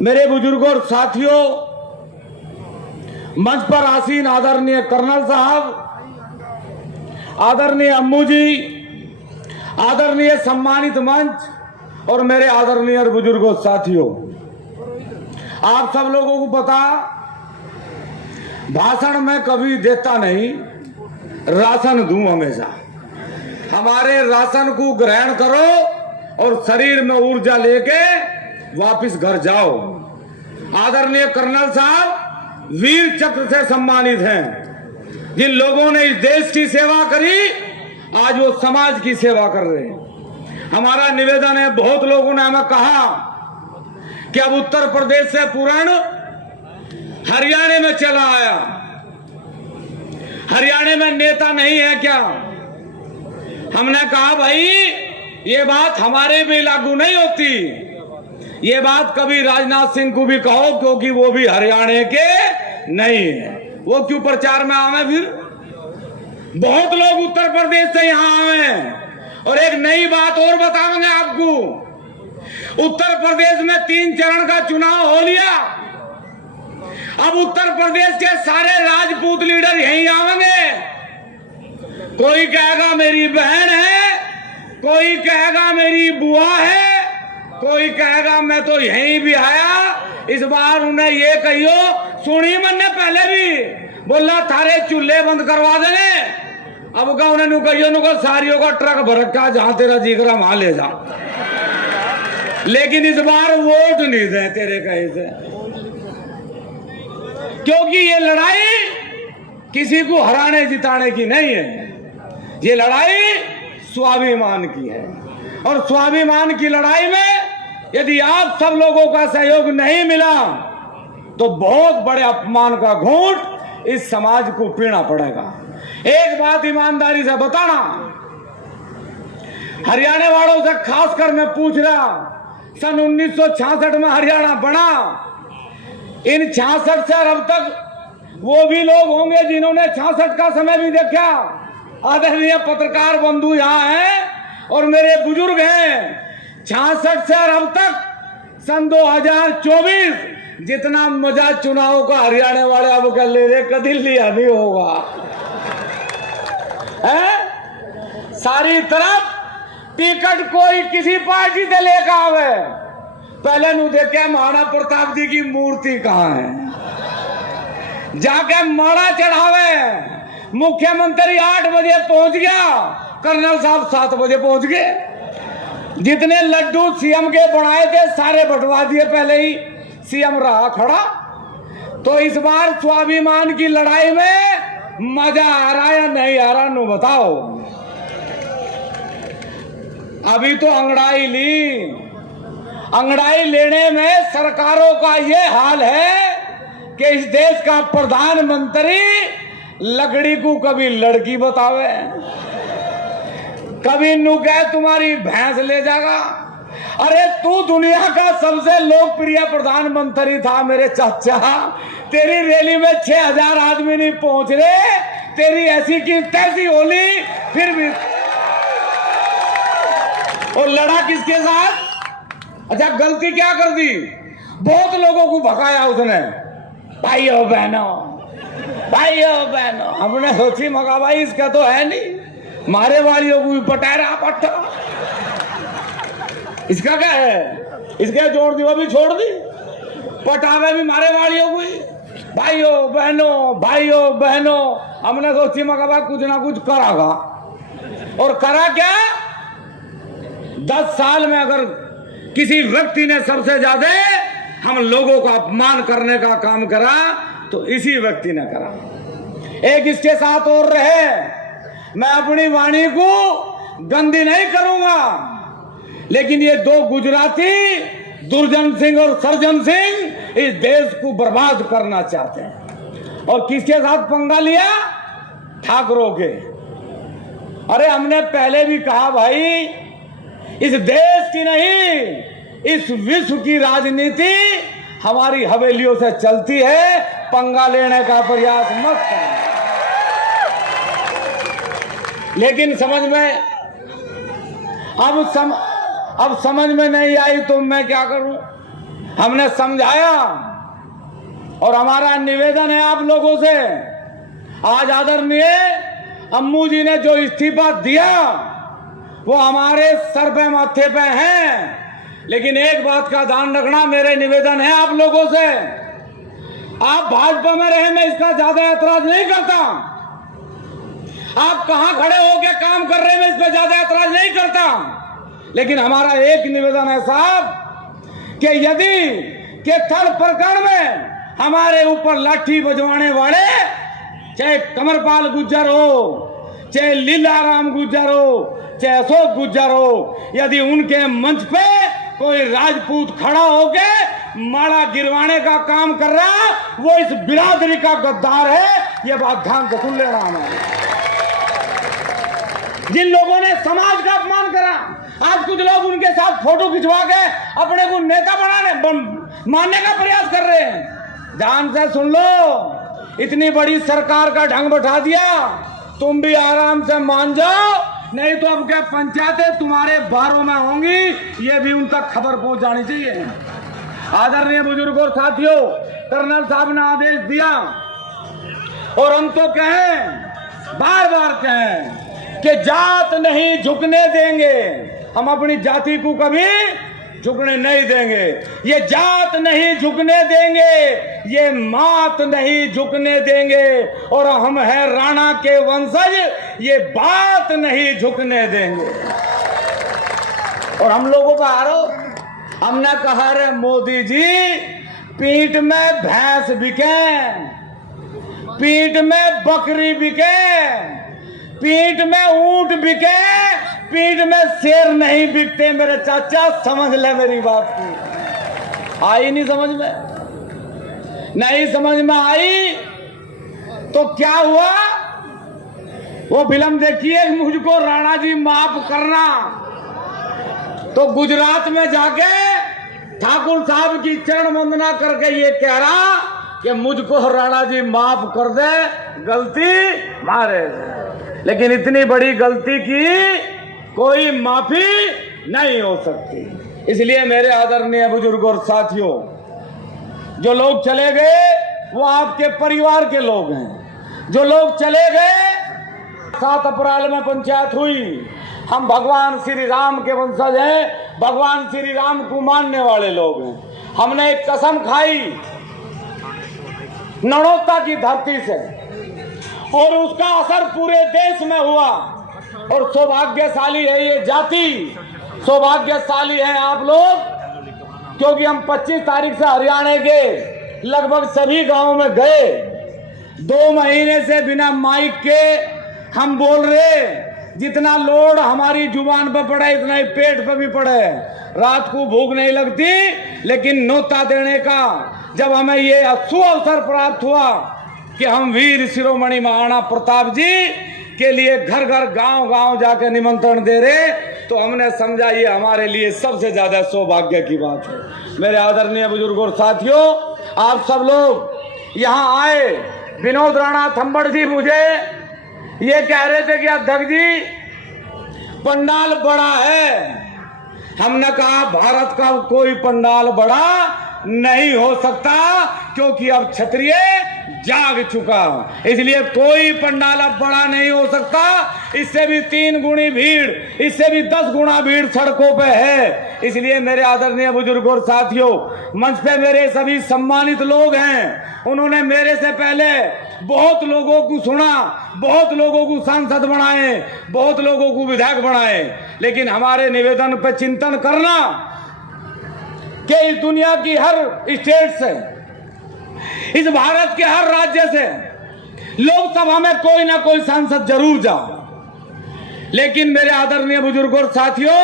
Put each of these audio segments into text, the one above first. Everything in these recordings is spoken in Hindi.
मेरे बुजुर्गों और साथियों, मंच पर आसीन आदरणीय कर्नल साहब, आदरणीय अम्मू जी, आदरणीय सम्मानित मंच और मेरे आदरणीय बुजुर्गों साथियों, आप सब लोगों को पता, भाषण में कभी देता नहीं, राशन दूं हमेशा। हमारे राशन को ग्रहण करो और शरीर में ऊर्जा लेके वापस घर जाओ। आदरणीय कर्नल साहब वीर चक्र से सम्मानित हैं। जिन लोगों ने इस देश की सेवा करी, आज वो समाज की सेवा कर रहे हैं। हमारा निवेदन है, बहुत लोगों ने हमें कहा कि अब उत्तर प्रदेश से पूरण हरियाणा में चला आया, हरियाणा में नेता नहीं है क्या? हमने कहा भाई ये बात हमारे भी लागू नहीं होती। ये बात कभी राजनाथ सिंह को भी कहो, क्योंकि वो भी हरियाणा के नहीं है। वो क्यों प्रचार में आवे? फिर बहुत लोग उत्तर प्रदेश से यहां आवे। और एक नई बात और बताएंगे आपको, उत्तर प्रदेश में 3 चरण का चुनाव हो लिया। अब उत्तर प्रदेश के सारे राजपूत लीडर यहीं आवेंगे। कोई कहेगा मेरी बहन है, कोई कहेगा मेरी बुआ है, कोई कहेगा मैं तो यहीं भी आया। इस बार उन्हें ये कहियो, सुनी मैंने पहले भी बोला थारे चूल्हे बंद करवा देने। अब का उन्हें कहियो नु सारियों का ट्रक भर का, जहां तेरा जिगरा वहां ले जा। लेकिन इस बार वोट नहीं दे तेरे कहे से, क्योंकि ये लड़ाई किसी को हराने जिताने की नहीं है। ये लड़ाई स्वाभिमान की है। और स्वाभिमान की लड़ाई में यदि आप सब लोगों का सहयोग नहीं मिला तो बहुत बड़े अपमान का घूंट इस समाज को पीना पड़ेगा। एक बात ईमानदारी से बताना, हरियाणा वालों से खासकर मैं पूछ रहा, सन 1966 में हरियाणा बना। इन 66 से अब तक वो भी लोग होंगे जिन्होंने 66 का समय भी देखा। आदरणीय पत्रकार बंधु यहाँ हैं और मेरे बुजुर्ग हैं। 66 से अब तक सन 2024 जितना मजा चुनाव का हरियाणा वाले अब कर ले रहे, कभी लिया नहीं होगा। है? सारी तरफ टिकट कोई किसी पार्टी से लेकर आवे, पहले नु देखे महाराणा प्रताप जी की मूर्ति कहाँ है, जाके माड़ा चढ़ावे। मुख्यमंत्री 8 बजे पहुंच गया, कर्नल साहब 7 बजे पहुंच गए। जितने लड्डू सीएम के बनाए थे सारे बंटवा दिए, पहले ही सीएम रहा खड़ा। तो इस बार स्वाभिमान की लड़ाई में मजा आ रहा या नहीं आ रहा, नो बताओ। अभी तो अंगड़ाई ली, अंगड़ाई लेने में सरकारों का ये हाल है कि इस देश का प्रधानमंत्री लकड़ी को कभी लड़की बतावे, कभी नु कहे तुम्हारी भैंस ले जाएगा। अरे तू दुनिया का सबसे लोकप्रिय प्रधानमंत्री था मेरे चाचा, तेरी रैली में 6000 आदमी नहीं पहुंच रहे, तेरी ऐसी की तैसी होली, फिर भी। और लड़ा किसके साथ? अच्छा, गलती क्या कर दी? बहुत लोगों को भगाया उसने, भाइयों बहनों, भाइयों बहनों। हमने सोची मगा भाई इसका तो है नहीं, मारे वालियों को भी पटा रहा पट्टा, इसका क्या है? इसके जोड़ दी, वो भी छोड़ दी, पटावे भी मारे वालियों को ही। भाइयों बहनों, भाइयों बहनों, हमने सोची मगा भाई कुछ ना कुछ करागा। और करा क्या? 10 साल में अगर किसी व्यक्ति ने सबसे ज्यादा हम लोगों का अपमान करने का काम करा तो इसी व्यक्ति ने करा। एक इसके साथ और रहे, मैं अपनी वाणी को गंदी नहीं करूंगा, लेकिन ये 2 गुजराती दुर्जन सिंह और सर्जन सिंह इस देश को बर्बाद करना चाहते हैं। और किसके साथ पंगा लिया? ठाकरों के। अरे हमने पहले भी कहा भाई, इस देश की नहीं इस विश्व की राजनीति हमारी हवेलियों से चलती है, पंगा लेने का प्रयास मत करना। लेकिन समझ में अब समझ में नहीं आई तो मैं क्या करूं? हमने समझाया और हमारा निवेदन है आप लोगों से, आज आदरणीय अम्मू जी ने जो इस्तीफा दिया वो हमारे सर पे माथे पे है, लेकिन एक बात का ध्यान रखना, मेरे निवेदन है आप लोगों से, आप भाजपा में रहे मैं इसका ज्यादा ऐतराज नहीं करता, आप कहां खड़े होकर काम कर रहे हैं मैं इस पर ज्यादा ऐतराज नहीं करता, लेकिन हमारा एक निवेदन है साहब कि यदि के थर्ड प्रकरण में हमारे ऊपर लाठी बजवाने वाले, चाहे कमरपाल गुज्जर हो, चाहे लीलाराम गुज्जर हो, चाहे अशोक गुज्जर हो, यदि उनके मंच पे कोई राजपूत खड़ा होके माला गिरवाने का काम कर रहा, वो इस बिरादरी का गद्दार है, ये बात ध्यान से सुन लेना हमारे। जिन लोगों ने समाज का अपमान करा, आज कुछ लोग उनके साथ फोटो खिंचवा के अपने को नेता मानने का प्रयास कर रहे हैं। ध्यान से सुन लो, इतनी बड़ी सरकार का ढंग बैठा दिया, तुम भी आराम से मान जाओ, नहीं तो अब क्या पंचायतें तुम्हारे बारों में होंगी, ये भी उन तक खबर पहुंच जानी चाहिए। आदरणीय बुजुर्ग और साथियों, कर्नल साहब ने आदेश दिया और हम तो कहें, बार बार कहें कि जात नहीं झुकने देंगे, हम अपनी जाति को कभी झुकने नहीं देंगे, ये जात नहीं झुकने देंगे, ये मात नहीं झुकने देंगे, और हम हैं राणा के वंशज, ये बात नहीं झुकने देंगे। और हम लोगों का आरोप, हमने कहा रे मोदी जी, पीठ में भैंस बिके, पीठ में बकरी बिके, पीठ में ऊंट बिके, पीठ में शेर नहीं बिकते मेरे चाचा, समझ ले मेरी बात की। आई नहीं समझ में? नहीं समझ में आई तो क्या हुआ? वो फिल्म देखिए, मुझको राणा जी माफ करना, तो गुजरात में जाके ठाकुर साहब की चरण वंदना करके ये कह रहा कि मुझको राणा जी माफ कर दे, गलती मारे, लेकिन इतनी बड़ी गलती की कोई माफी नहीं हो सकती। इसलिए मेरे आदरणीय बुजुर्ग और साथियों, जो लोग चले गए वो आपके परिवार के लोग हैं, जो लोग चले गए, 7 अप्रैल में पंचायत हुई, हम भगवान श्री राम के वंशज हैं, भगवान श्री राम को मानने वाले लोग हैं। हमने एक कसम खाई नड़ौता की धरती से, और उसका असर पूरे देश में हुआ, और सौभाग्यशाली है ये जाति, सौभाग्यशाली हैं आप लोग, क्योंकि हम 25 तारीख से हरियाणा के लगभग सभी गांवों में गए, 2 महीने से बिना माइक के हम बोल रहे, जितना लोड हमारी जुबान पर पड़े इतना ही पेट पर भी पड़े, रात को भूख नहीं लगती, लेकिन न्योता देने का जब हमें ये सुअवसर प्राप्त हुआ कि हम वीर शिरोमणि महाराणा प्रताप जी के लिए घर घर गांव गांव जाकर निमंत्रण दे रहे, तो हमने समझा ये हमारे लिए सबसे ज्यादा सौभाग्य की बात है। मेरे आदरणीय बुजुर्ग और साथियों, आप सब लोग यहाँ आए, विनोद राणा थंबड़ जी मुझे ये कह रहे थे कि अध्यक्ष जी पंडाल बड़ा है, हमने कहा भारत का कोई पंडाल बड़ा नहीं हो सकता, क्योंकि अब क्षत्रिय जाग चुका, इसलिए कोई पंडाल अब बड़ा नहीं हो सकता, इससे भी 3 गुनी भीड़, इससे भी 10 गुना भीड़ सड़कों पे है। इसलिए मेरे आदरणीय बुजुर्ग और साथियों, मंच पे मेरे सभी सम्मानित लोग हैं, उन्होंने मेरे से पहले बहुत लोगों को सुना, बहुत लोगों को सांसद बनाए, बहुत लोगों को विधायक बनाए, लेकिन हमारे निवेदन पर चिंतन करना कि इस दुनिया की हर स्टेट से, इस भारत के हर राज्य से लोकसभा में कोई ना कोई सांसद जरूर जाओ, लेकिन मेरे आदरणीय बुजुर्गों और साथियों,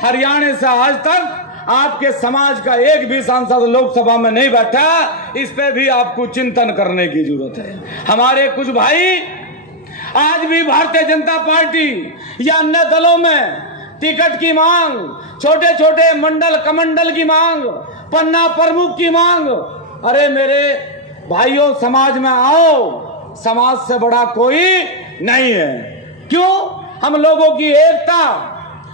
हरियाणा से आज तक आपके समाज का एक भी सांसद लोकसभा में नहीं बैठा, इस पे भी आपको चिंतन करने की जरूरत है। हमारे कुछ भाई आज भी भारतीय जनता पार्टी या अन्य दलों में टिकट की मांग, छोटे छोटे मंडल कमंडल की मांग, पन्ना प्रमुख की मांग, अरे मेरे भाइयों समाज में आओ, समाज से बड़ा कोई नहीं है। क्यों? हम लोगों की एकता,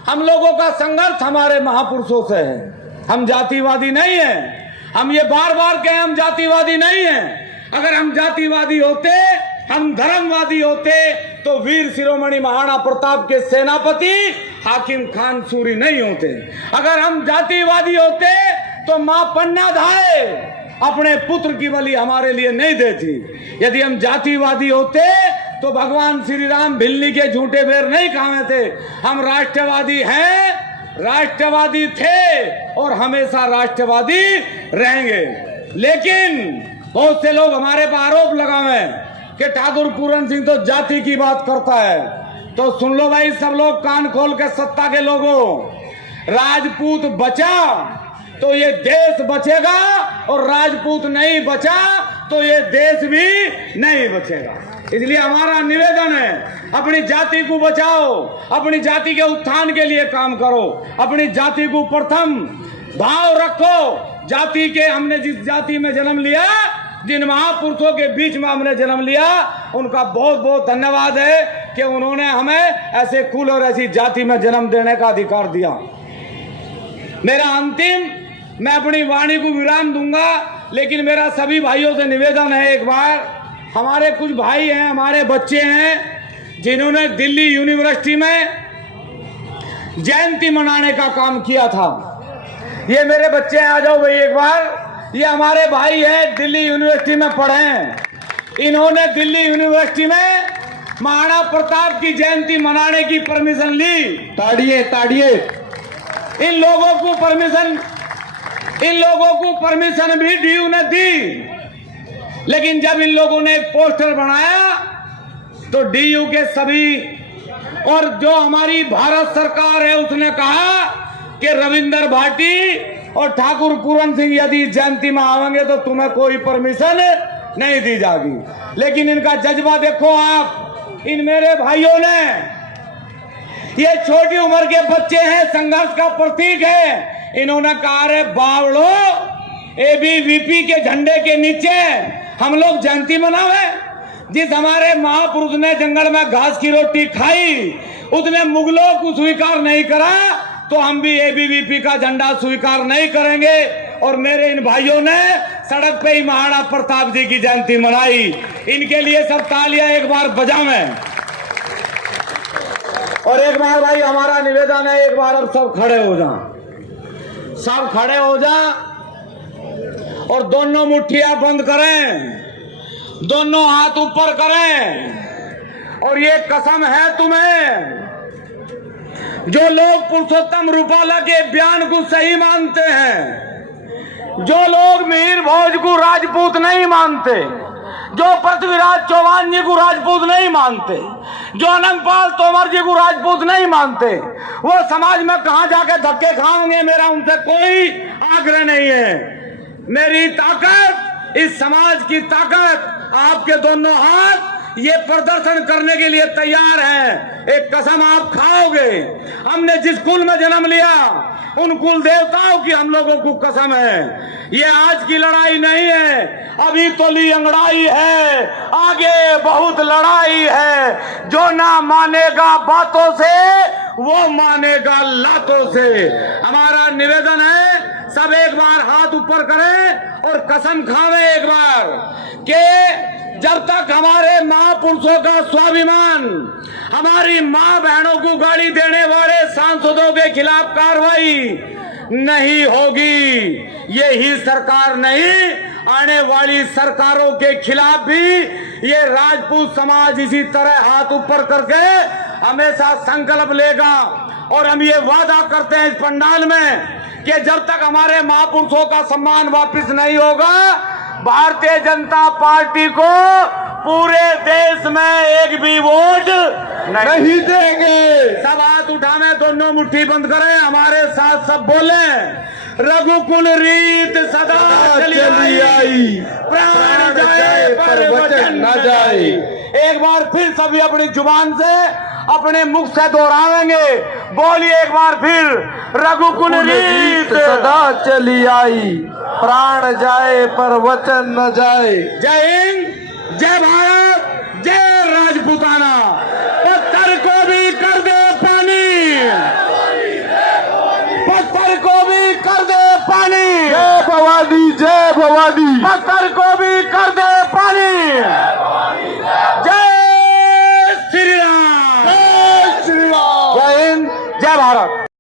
हम लोगों का संघर्ष हमारे महापुरुषों से है, हम जातिवादी नहीं है। हम ये बार बार कहें हम जातिवादी नहीं हैं। अगर हम जातिवादी होते, हम धर्मवादी होते तो वीर शिरोमणि महाराणा प्रताप के सेनापति हाकिम खान सूरी नहीं होते। अगर हम जातिवादी होते तो मां पन्ना धाय अपने पुत्र की बलि हमारे लिए नहीं देती। यदि हम जातिवादी होते तो भगवान श्री राम भिल्ली के झूठे बेर नहीं खाए थे। हम राष्ट्रवादी हैं, राष्ट्रवादी थे और हमेशा राष्ट्रवादी रहेंगे। लेकिन बहुत से लोग हमारे पर आरोप लगावे कि ठाकुर पूरन सिंह तो जाति की बात करता है। तो सुन लो भाई सब लोग कान खोल के, सत्ता के लोगों, राजपूत बचा तो ये देश बचेगा और राजपूत नहीं बचा तो ये देश भी नहीं बचेगा। इसलिए हमारा निवेदन है, अपनी जाति को बचाओ, अपनी जाति के उत्थान के लिए काम करो, अपनी जाति को प्रथम भाव रखो। जाति के, हमने जिस जाति में जन्म लिया, जिन महापुरुषों के बीच में हमने जन्म लिया, उनका बहुत बहुत धन्यवाद है कि उन्होंने हमें ऐसे कुल और ऐसी जाति में जन्म देने का अधिकार दिया। मेरा अंतिम, मैं अपनी वाणी को विराम दूंगा, लेकिन मेरा सभी भाइयों से निवेदन है, एक बार हमारे कुछ भाई हैं, हमारे बच्चे हैं जिन्होंने दिल्ली यूनिवर्सिटी में जयंती मनाने का काम किया था। ये मेरे बच्चे हैं, आ जाओ भाई एक बार। ये हमारे भाई हैं, दिल्ली यूनिवर्सिटी में पढ़े हैं। इन्होंने दिल्ली यूनिवर्सिटी में महाराणा प्रताप की जयंती मनाने की परमिशन ली। ताड़िए ताड़िए। इन लोगों को परमिशन भी डीयू ने दी, लेकिन जब इन लोगों ने एक पोस्टर बनाया तो डीयू के सभी और जो हमारी भारत सरकार है उसने कहा कि रविंदर भाटी और ठाकुर पूरन सिंह यदि जयंती में आवेंगे तो तुम्हें कोई परमिशन नहीं दी जाएगी। लेकिन इनका जज्बा देखो आप, इन मेरे भाइयों ने, ये छोटी उम्र के बच्चे हैं, संघर्ष का प्रतीक है। इन्होंने कहा रे बावड़ो, एबीवीपी के झंडे के नीचे हम लोग जयंती मनावे। जिस हमारे महापुरुष ने जंगल में घास की रोटी खाई, उसने मुगलों को स्वीकार नहीं करा, तो हम भी एबीवीपी का झंडा स्वीकार नहीं करेंगे। और मेरे इन भाइयों ने सड़क पे ही महाराणा प्रताप जी की जयंती मनाई। इनके लिए सब तालियां एक बार बजावें। और एक बार भाई हमारा निवेदन है, एक बार अब सब खड़े हो जा, सब खड़े हो जा और दोनों मुट्ठियां बंद करें, दोनों हाथ ऊपर करें। और ये कसम है तुम्हें, जो लोग पुरुषोत्तम रूपाला के बयान को सही मानते हैं, जो लोग मिहिर भोज को राजपूत नहीं मानते, जो पृथ्वीराज चौहान जी को राजपूत नहीं मानते, जो अनंतपाल तोमर जी को राजपूत नहीं मानते, वो समाज में कहां जाके धक्के खाएंगे। मेरा उनसे कोई आग्रह नहीं है। मेरी ताकत, इस समाज की ताकत, आपके दोनों हाथ ये प्रदर्शन करने के लिए तैयार है। एक कसम आप खाओगे, हमने जिस कुल में जन्म लिया उन कुल देवताओं की हम लोगों को कसम है। ये आज की लड़ाई नहीं है, अभी तो ली अंगड़ाई है, आगे बहुत लड़ाई है। जो ना मानेगा बातों से वो मानेगा लातों से। हमारा निवेदन है, सब एक बार हाथ ऊपर करें और कसम खावे एक बार कि जब तक हमारे महापुरुषों का स्वाभिमान, हमारी मां बहनों को गाली देने वाले सांसदों के खिलाफ कार्रवाई नहीं होगी, यही सरकार नहीं, आने वाली सरकारों के खिलाफ भी ये राजपूत समाज इसी तरह हाथ ऊपर करके हमेशा संकल्प लेगा। और हम ये वादा करते हैं इस पंडाल में कि जब तक हमारे महापुरुषों का सम्मान वापस नहीं होगा, भारतीय जनता पार्टी को पूरे देश में एक भी वोट नहीं देंगे। सब हाथ उठाने, दोनों मुट्ठी बंद करें, हमारे साथ सब बोले, रघुकुल रीत सदा चली आई, प्राण जाए पर वचन न जाए। एक बार फिर सभी अपनी जुबान से, अपने मुख से दोहराएंगे, बोलिए एक बार फिर, रघुकुल रीत सदा चली आई, प्राण जाए पर वचन न जाए। जय हिंद, जय भारत, जय राजपूताना। पत्थर को भी कर दे पानी, पत्थर को भी कर दे पानी। जय भवानी जय। आतंकवादी बख्तर को